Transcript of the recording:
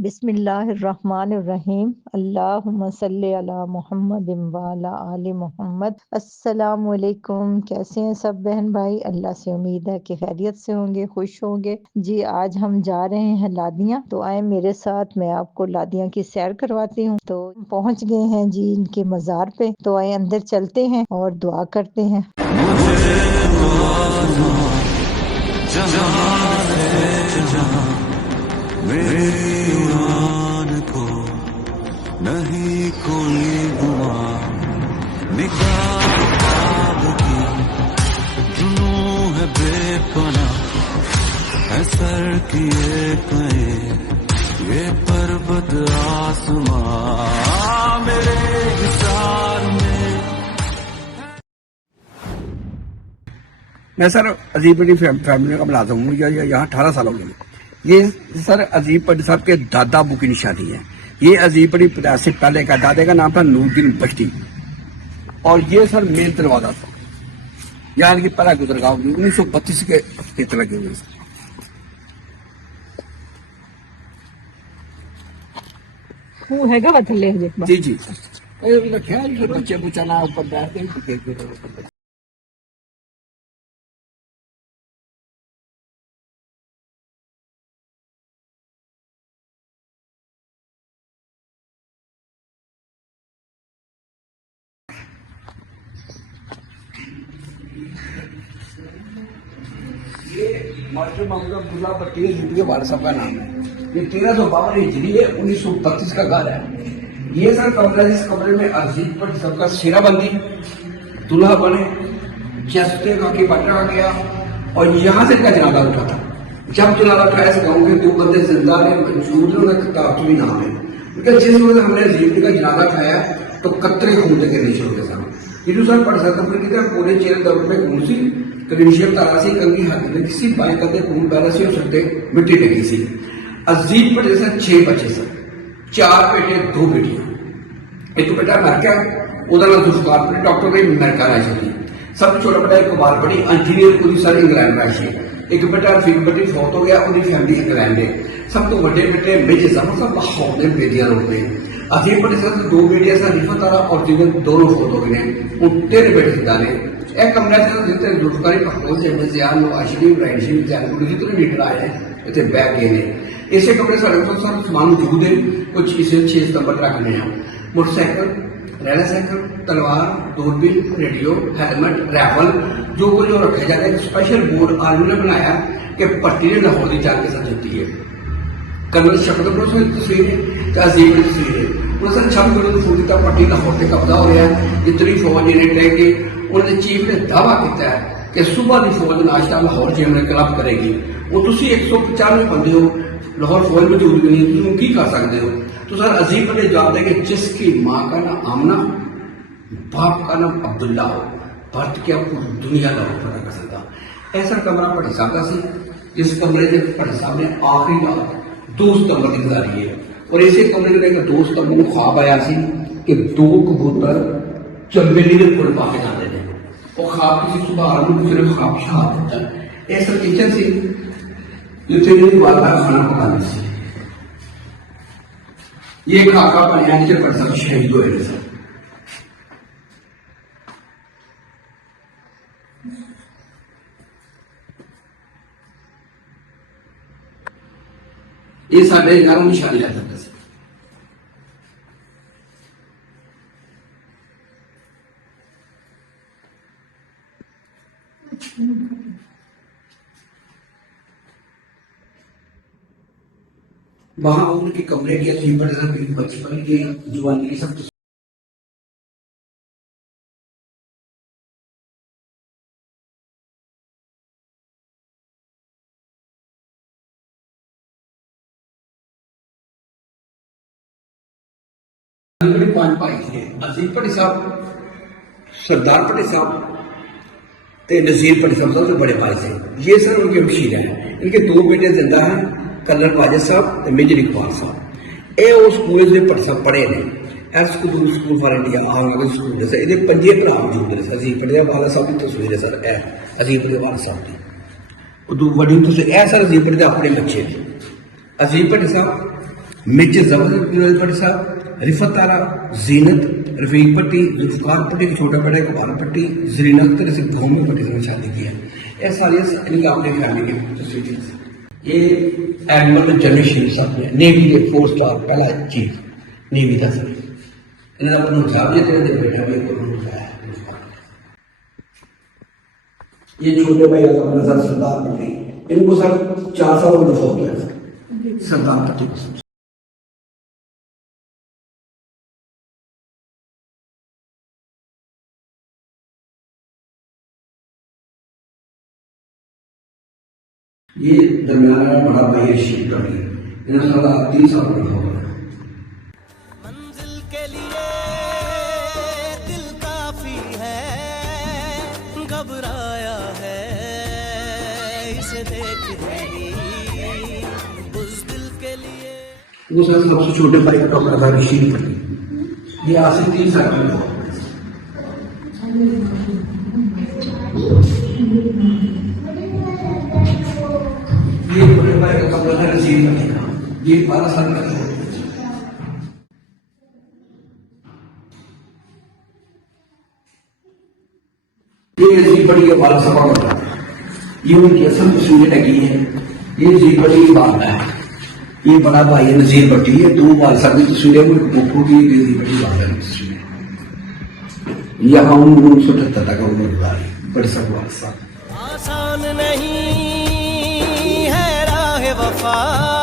बिस्मिल्लाहिर्रहमानिर्रहीम। अल्लाहुम्मा सल्ली अला मुहम्मद व अला आलि मुहम्मद। अस्सलामु अलैकुम। कैसे हैं सब बहन भाई? अल्लाह से उम्मीद है कि खैरियत से होंगे, खुश होंगे। जी आज हम जा रहे हैं लादियाँ, तो आए मेरे साथ, मैं आपको लादियाँ की सैर करवाती हूँ। तो पहुँच गए हैं जी इनके मज़ार पे, तो आए अंदर चलते हैं और दुआ करते हैं। मेरी उड़ान को नहीं कोई हुआ, निगाह ख्वाब की जुनून है बेपना, है सर किए पे ये पर्वत आसमां मेरे हिसार में। मैं सर अजीब पट्टी फैमिली का मुलाजिम हूँ। यहाँ 18 साल हो गए। ये सर अजीब पट्टी साहब के दादा अबू की निशानी है। ये अजीब पट्टी 50 से पहले का, दादे का नाम था नूरुद्दीन बख्शी, और ये सर मेन दरवाजा था। यहाँ इनकी पहला गुजरगांव 1932 के खेत लगे हुए सर। वो हैगा वा थल्ले हजे जी जी ख्याल बच्चे बचाना ऊपर बैठते। ये मास्टर मोहम्मद अब्दुल्ला भट्टी के वारिस साहब का नाम है। ये 1352 हिजरी है, 1932 का घर है। ये सर कमरा, जिस कमरे में अजीब भट्टी साहब का शेराबंदी दूल्हा बने, जस्ते का के पटना गया, और यहाँ से इनका जनाजा उठा था। जब जनाजा उठा, ऐसे गाँव के 2 बंदे जिंदा ने, तातुमी नाम है उनका। जिस वक्त हमने अजीब का जनाजा उठाया तो कतरे खून के नीचे होते साहब ये सर पढ़ सकता पूरे चेहरे दौर में खून सी करीशियत तरासी कंगी हाथ में किसी बाई कदे खून पैदा से सकते मिट्टी लगी सी। अजीब पर जैसे 6 बच्चे सर, 4 बेटे 2 बेटियां। एक बेटा मर गया, उधर दुष्कार डॉक्टर ने अमेरिका राशि थी। सब छोटा बेटा एक बार पढ़ी इंजीनियर पूरी सर इंग्लैंड राशि। एक बेटा फिर बेटी फौत हो गया, उनकी फैमिली इंग्लैंड है। सब तो बड़े बेटे मेजे सब लाहौर में बेटियां रोकते हैं। अजीब पर जैसे 2 बेटियां सर रिफत आरा और जिन्हें दोनों फौत हो गए। उन 13 बेटे जिंदा ने। एक कमरा से जितने दुष्कारी पकड़ों से जियान आशरी इब्राहिम सिंह जैन जितने लीडर आए हैं इतने बैग गए ने। इसे कमरे सारे तो सर सामान मौजूद है। कुछ इसे 6 सितंबर रखने हैं। मोटरसाइकिल, रैला साइकिल, तलवार, दूरबीन, रेडियो, हेलमेट, राइफल, जो कुछ जो रखा जाता है। स्पेशल बोर्ड आर्मी ने बनाया कि भट्टी ने लाहौर की जंग के साथ जीती है। कर्नल शफकत उसमें तस्वीर है, अजीब की तस्वीर है। उन्होंने सर 6 किलो फूल किया, भट्टी लाहौर से कब्जा हो रहा है। जितनी फौज ने टह के उन्होंने चीफ ने दावा किया है कि सुबह की फौज नाश्ता लाहौर जेल में क्लब करेगी। वो तुम 195 बंदे हो, लाहौर फौज मौजूद नहीं, तुम की कर सकते हो? तो सर अजीब ने जवाब दिया कि जिसकी माँ का नाम आमना, बाप का नाम अब्दुल्ला हो, भट्ट क्या पूरी दुनिया का पता कर सकता। ऐसा कमरा भट्टी साहब का सी, जिस कमरे से भट्टी साहब ने आखिरी रात 2 सितंबर की गुजारी है। और इसे कमरे में 2 सितंबर को ख्वाब आया सी कि 2 कबूतर चंबेली के पुल पाके जाते हैं। वो ख्वाब किसी सुबह आलू दूसरे ख्वाब शाह होता है। ऐसा किचन से जितने वाला खाना पकाने से ये खाका बनाया नीचे पर सब शहीद हुए सर। ये साढ़े घर निशानी रहता है। वहां उनके कमरे की बचपन की जवानी की सब पांच भाई थे। अजीब भट्टी साहब, सरदार भट्टी साहब, नजीर भट्टी साहब सबसे बड़े भाई थे। ये सर उनके मशीर हैं। इनके 2 बेटे जिंदा हैं, कर्नल वाजिद साहब और मेजर इकबाल साहब। ये उस स्कूल में भट्टी साहब पढ़े ने। स्कूल फॉर इंडिया आगे स्कूल जैसे ये 5 भरा मौजूद है। अजीब भट्टी वाला साहब की तस्वीर है सर, अजीब भट्टी वाला साहब की वड़ी तस्वीर। सर अजीब भट्टी अपने बच्चे ने। अजीब भट्टी साहब मेजर जबरदस्त भट्ट साहब, रिफत तारा, जीनत, रफीक भट्टी, जुल्फकार भट्टी का छोटा बेटा कबाल भट्टी, जरीना अख्तर इसे घोमी भट्टी से शादी की है। ये सारी इनकी अपनी फैमिली की तस्वीरें। ये एडमिरल जनरल शरीफ साहब ने नेवी के 4 स्टार पहला चीफ नेवी का सर इन्होंने अपना साहब ये तेरे बेटा भी है। ये छोटे भाई का सर सरदार पट्टी, इनको सर 4 साल में हो गया सरदार पट्टी। ये दरमियान में बड़ा भाई शीट कर लिया, इन्हें सारा 3 साल में हो गया। मंजिल के लिए दिल काफी है, घबराया है इसे देखते ही, उस दिल के लिए। वो सर सबसे छोटे भाई का कपड़ा था शीट पट्टी, ये आज से 3 साल में हो। ये बड़े भाई का कपड़ा था नसीब पट्टी का, ये 12 साल का था। ये नसीब पट्टी के 12 सभा का, ये उनकी असल तस्वीरें लगी है। ये नसीब पट्टी की बात है, ये बड़ा भाई है नजीर भट्टी, ये 2 बार सभी तस्वीरें मुखों की नजीर भट्टी बात है तस्वीरें। यहाँ 1978 तक उम्र गुजारी, बड़े सब आसान नहीं है राह वफा।